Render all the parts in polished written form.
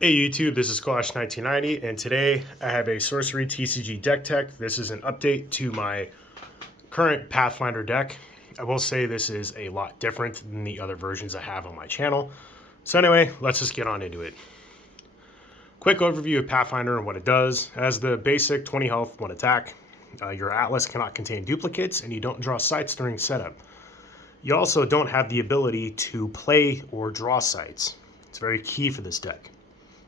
Hey YouTube, this is Squash1990, and today I have a Sorcery TCG deck tech. This is an update to my current Pathfinder deck. I will say this is a lot different than the other versions I have on my channel. So anyway, let's just get on into it. Quick overview of Pathfinder and what it does. It has the basic 20 health, 1 attack. Your Atlas cannot contain duplicates, and you don't draw sites during setup. You also don't have the ability to play or draw sites. It's very key for this deck.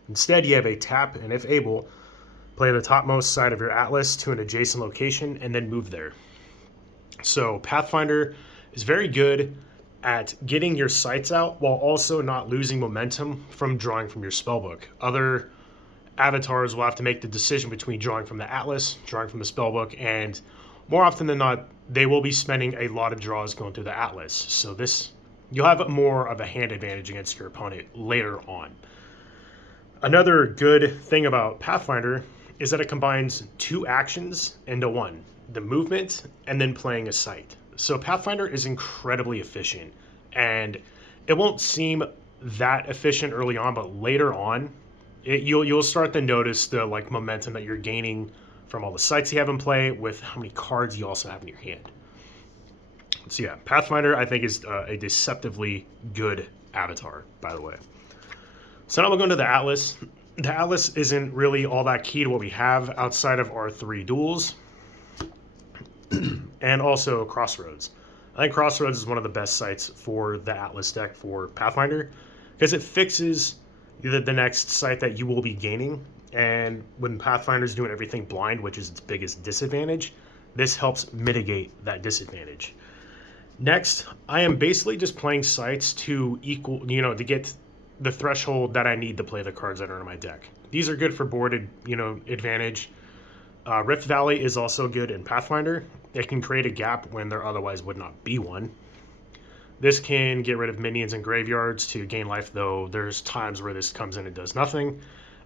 Instead, you have a tap, and if able, play the topmost side of your Atlas to an adjacent location and then move there. So Pathfinder is very good at getting your sites out while also not losing momentum from drawing from your spellbook. Other avatars will have to make the decision between drawing from the Atlas, drawing from the spellbook, and more often than not, they will be spending a lot of draws going through the Atlas. So you'll have more of a hand advantage against your opponent later on. Another good thing about Pathfinder is that it combines 2 actions into 1, the movement and then playing a site. So Pathfinder is incredibly efficient, and it won't seem that efficient early on, but later on, you'll start to notice the momentum that you're gaining from all the sites you have in play with how many cards you also have in your hand. So yeah, Pathfinder I think is a deceptively good avatar, by the way. So now we'll go into the Atlas. The Atlas isn't really all that key to what we have outside of our 3 duels and also Crossroads. I think Crossroads is one of the best sites for the Atlas deck for Pathfinder because it fixes the next site that you will be gaining. And when Pathfinder's doing everything blind, which is its biggest disadvantage, this helps mitigate that disadvantage. Next, I am basically just playing sites to to get the threshold that I need to play the cards that are in my deck. These are good for board advantage. Rift Valley is also good in Pathfinder. It can create a gap when there otherwise would not be one. This can get rid of minions and graveyards to gain life, though there's times where this comes in and does nothing.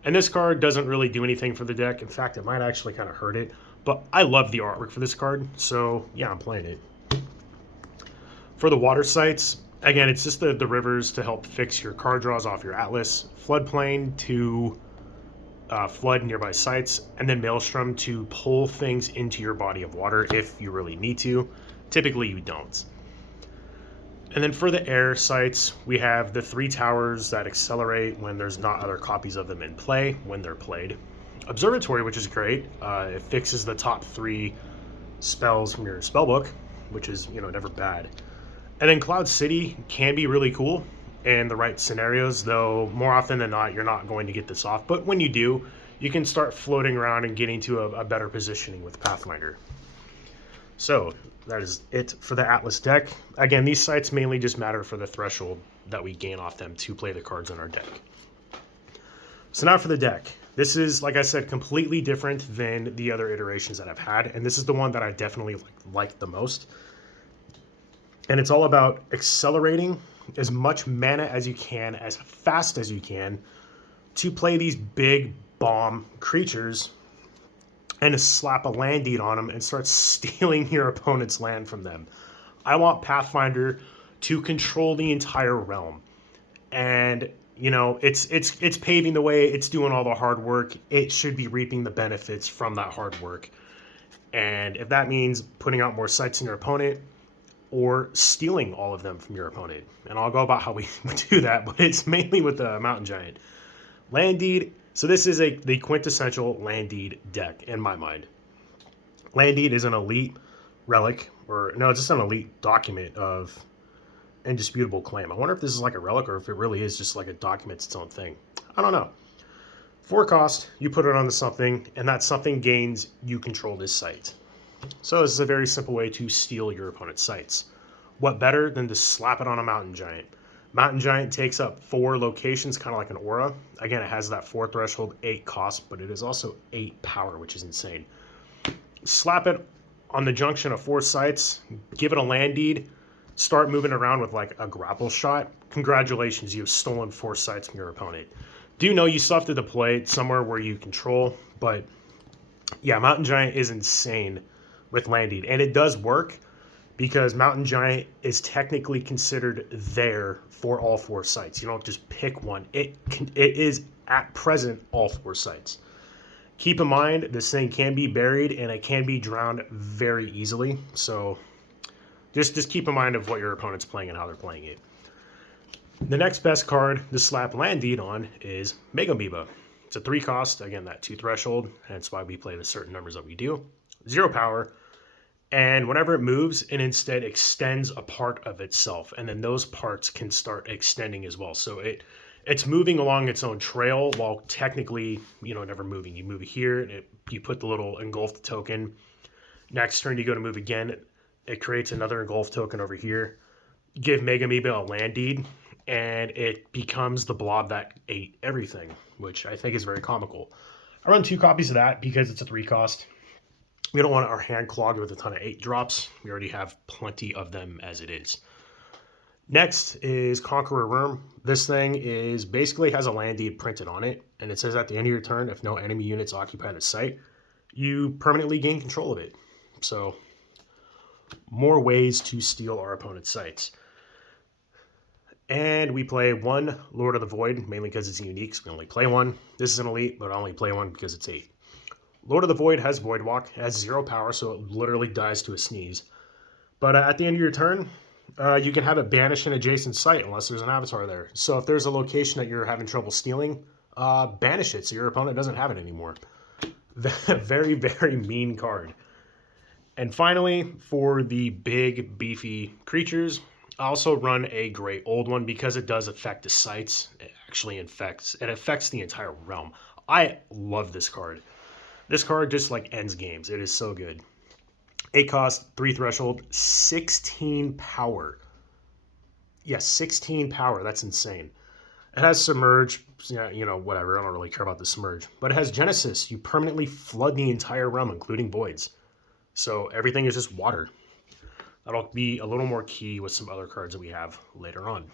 And this card doesn't really do anything for the deck. In fact, it might actually kind of hurt it. But I love the artwork for this card, so yeah, I'm playing it. For the water sites, again, it's just the rivers to help fix your card draws off your Atlas, floodplain to flood nearby sites, and then maelstrom to pull things into your body of water if you really need to. Typically, you don't. And then for the air sites, we have the 3 towers that accelerate when there's not other copies of them in play when they're played. Observatory, which is great. It fixes the top 3 spells from your spellbook, which is, never bad. And then Cloud City can be really cool in the right scenarios, though more often than not, you're not going to get this off. But when you do, you can start floating around and getting to a better positioning with Pathfinder. So that is it for the Atlas deck. Again, these sites mainly just matter for the threshold that we gain off them to play the cards in our deck. So now for the deck. This is, like I said, completely different than the other iterations that I've had, and this is the one that I definitely like the most. And it's all about accelerating as much mana as you can, as fast as you can, to play these big bomb creatures and to slap a land deed on them and start stealing your opponent's land from them. I want Pathfinder to control the entire realm. And, it's paving the way. It's doing all the hard work. It should be reaping the benefits from that hard work. And if that means putting out more sites in your opponent, or stealing all of them from your opponent. And I'll go about how we do that, but it's mainly with the Mountain Giant. Land Deed, so this is the quintessential Land Deed deck in my mind. Land Deed is an elite relic, it's just an elite document of indisputable claim. I wonder if this is like a relic or if it really is just like a document's its own thing. I don't know. 4 cost, you put it onto something, and that something gains you control this site. So this is a very simple way to steal your opponent's sites. What better than to slap it on a Mountain Giant? Mountain Giant takes up 4 locations, kind of like an aura. Again, it has that 4 threshold, 8 cost, but it is also 8 power, which is insane. Slap it on the junction of 4 sites, give it a land deed, start moving around with like a grapple shot. Congratulations, you've stolen 4 sites from your opponent. Do know you still have to deploy it somewhere where you control, but yeah, Mountain Giant is insane with land deed, and it does work because Mountain Giant is technically considered there for all 4 sites. You don't just pick one. It is at present all 4 sites. Keep in mind, this thing can be buried and it can be drowned very easily. So just keep in mind of what your opponent's playing and how they're playing it. The next best card to slap land deed on is megamoeba. It's a 3 cost, again, that 2 threshold, hence why we play the certain numbers that we do. 0 power, and whenever it moves, it instead extends a part of itself, and then those parts can start extending as well. So it's moving along its own trail while technically, never moving. You move here, and you put the little engulfed token. Next turn, you go to move again. It creates another engulfed token over here. Give megamoeba a land deed, and it becomes the blob that ate everything, which I think is very comical. I run 2 copies of that because it's a 3 cost. We don't want our hand clogged with a ton of 8 drops. We already have plenty of them as it is. Next is Conqueror Worm. This thing is basically has a land deed printed on it, and it says at the end of your turn, if no enemy units occupy the site, you permanently gain control of it. So, more ways to steal our opponent's sites. And we play 1 Lord of the Void, mainly because it's unique, so we only play 1. This is an elite, but I only play 1 because it's 8. Lord of the Void has Void Walk, it has 0 power, so it literally dies to a sneeze. But at the end of your turn, you can have it banish an adjacent site unless there's an avatar there. So if there's a location that you're having trouble stealing, banish it so your opponent doesn't have it anymore. Very, very mean card. And finally, for the big, beefy creatures, I also run a Great Old One because it does affect the sites. It actually affects the entire realm. I love this card. This card just ends games. It is so good. 8 cost, 3 threshold, 16 power. Yes, 16 power. That's insane. It has Submerge, whatever. I don't really care about the Submerge. But it has Genesis. You permanently flood the entire realm, including voids. So everything is just water. That'll be a little more key with some other cards that we have later on.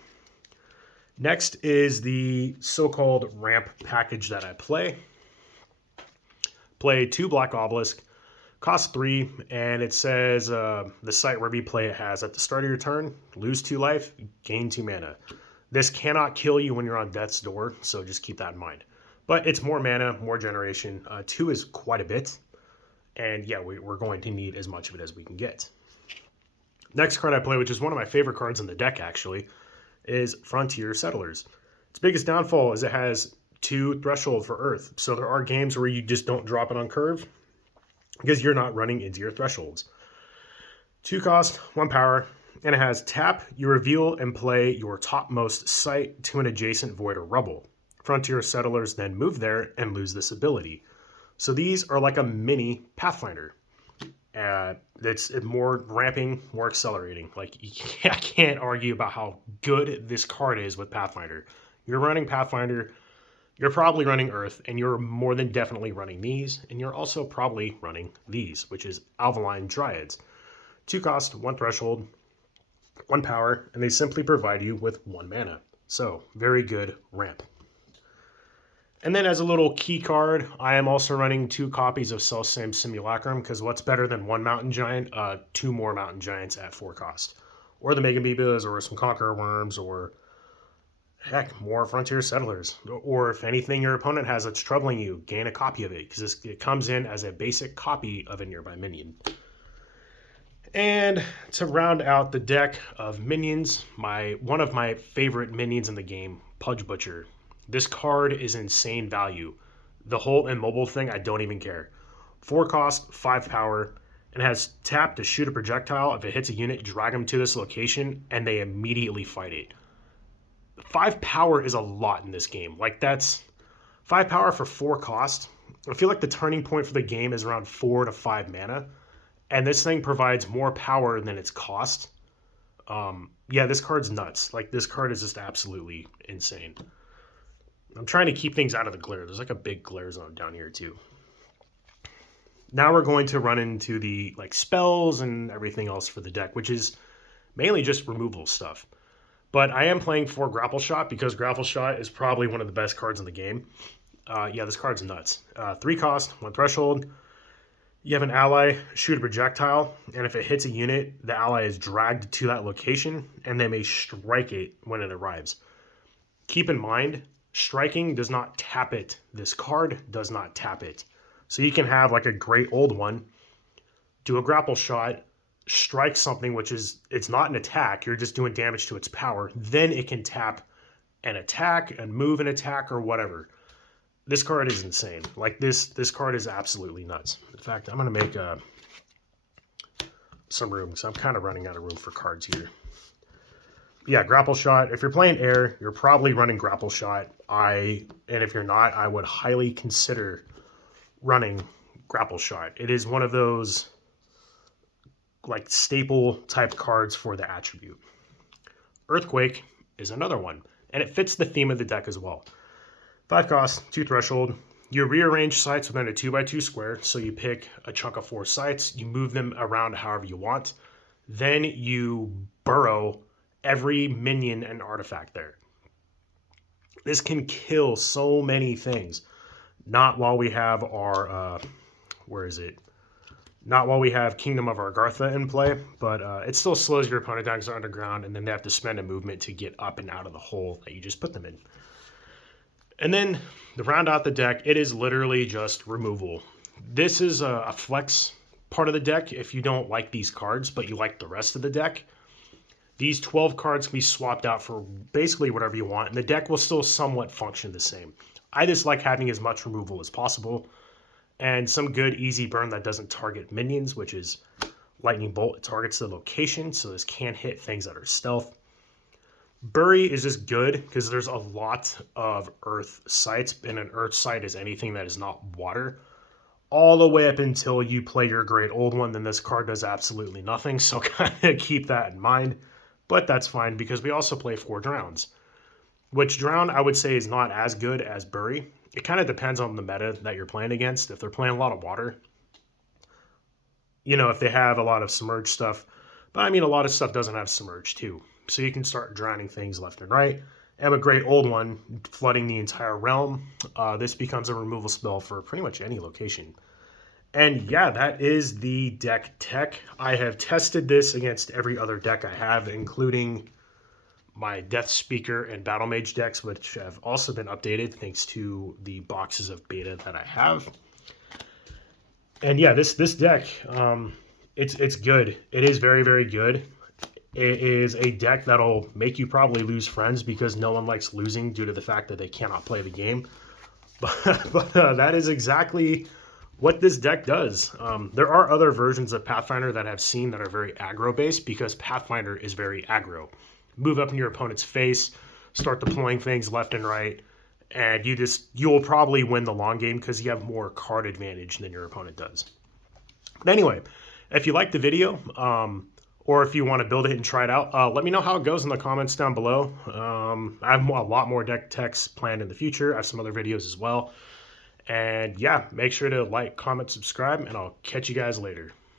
Next is the so-called ramp package that I play. Play 2 Black Obelisk, cost 3, and it says the site wherever you play it has at the start of your turn, lose 2 life, gain 2 mana. This cannot kill you when you're on death's door, so just keep that in mind. But it's more mana, more generation. 2 is quite a bit, and yeah, we're going to need as much of it as we can get. Next card I play, which is one of my favorite cards in the deck actually, is Frontier Settlers. Its biggest downfall is it has 2 threshold for Earth. So there are games where you just don't drop it on curve because you're not running into your thresholds. 2 cost, 1 power, and it has tap, you reveal and play your topmost site to an adjacent void or rubble. Frontier Settlers then move there and lose this ability. So these are like a mini Pathfinder. It's more ramping, more accelerating. I can't argue about how good this card is with Pathfinder. You're running Pathfinder, you're probably running Earth, and you're more than definitely running these, and you're also probably running these, which is alvalinne dryads. 2 cost, 1 threshold, 1 power, and they simply provide you with 1 mana. So, very good ramp. And then as a little key card, I am also running 2 copies of selfsame simulacrum, because what's better than 1 mountain giant? 2 more mountain giants at 4 cost. Or the megamoebas, or some conqueror worms, or heck, more Frontier Settlers. Or if anything your opponent has that's troubling you, gain a copy of it, because it comes in as a basic copy of a nearby minion. And to round out the deck of minions, one of my favorite minions in the game, Pudge Butcher. This card is insane value. The whole immobile thing, I don't even care. 4 cost, 5 power, and has tap to shoot a projectile. If it hits a unit, drag them to this location, and they immediately fight it. 5 power is a lot in this game. That's 5 power for 4 cost. I feel like the turning point for the game is around 4 to 5 mana, and this thing provides more power than its cost. Yeah, this card's nuts. This card is just absolutely insane. I'm trying to keep things out of the glare. There's a big glare zone down here too. Now we're going to run into the spells and everything else for the deck, which is mainly just removal stuff. But I am playing for Grapple Shot because Grapple Shot is probably one of the best cards in the game. Yeah, this card's nuts. 3 cost, 1 threshold. You have an ally shoot a projectile, and if it hits a unit, the ally is dragged to that location, and they may strike it when it arrives. Keep in mind, striking does not tap it. This card does not tap it. So you can have like a great old one, do a grapple shot, strike something, which is, it's not an attack, you're just doing damage to its power. Then it can tap an attack and move an attack or whatever. This card is insane. Like this card is absolutely nuts. In fact, I'm gonna make some room because I'm kind of running out of room for cards here. Yeah, grapple shot. If you're playing air, you're probably running grapple shot. And if you're not, I would highly consider running grapple shot. It is one of those like staple type cards for the attribute. Earthquake is another one, and it fits the theme of the deck as well. 5 cost, 2 threshold. You rearrange sites within a 2x2 square, so you pick a chunk of 4 sites, you move them around however you want, then you burrow every minion and artifact there. This can kill so many things. Not while we have our, Not while we have Kingdom of Argartha in play, but it still slows your opponent down because they're underground, and then they have to spend a movement to get up and out of the hole that you just put them in. And then to round out the deck, it is literally just removal. This is a flex part of the deck if you don't like these cards, but you like the rest of the deck. These 12 cards can be swapped out for basically whatever you want, and the deck will still somewhat function the same. I just like having as much removal as possible, and some good easy burn that doesn't target minions, which is Lightning Bolt. It targets the location, so this can hit things that are stealth. Bury is just good because there's a lot of earth sites, and an earth site is anything that is not water. All the way up until you play your great old one, then this card does absolutely nothing, so kind of keep that in mind. But that's fine because we also play 4 drowns, which drown I would say is not as good as bury. It kind of depends on the meta that you're playing against. If they're playing a lot of water, if they have a lot of submerged stuff, but I mean a lot of stuff doesn't have submerged too. So you can start drowning things left and right. And a great old one, flooding the entire realm. This becomes a removal spell for pretty much any location. And yeah, that is the deck tech. I have tested this against every other deck I have, including my Death Speaker and Battle Mage decks, which have also been updated thanks to the boxes of beta that I have. And yeah, this deck, it's good. It is very, very good. It is a deck that'll make you probably lose friends because no one likes losing due to the fact that they cannot play the game. But that is exactly what this deck does. There are other versions of Pathfinder that I've seen that are very aggro-based because Pathfinder is very aggro. Move up in your opponent's face, start deploying things left and right, and you'll probably win the long game because you have more card advantage than your opponent does. But anyway, if you liked the video, or if you want to build it and try it out, let me know how it goes in the comments down below. I have a lot more deck techs planned in the future. I have some other videos as well. And yeah, make sure to like, comment, subscribe, and I'll catch you guys later.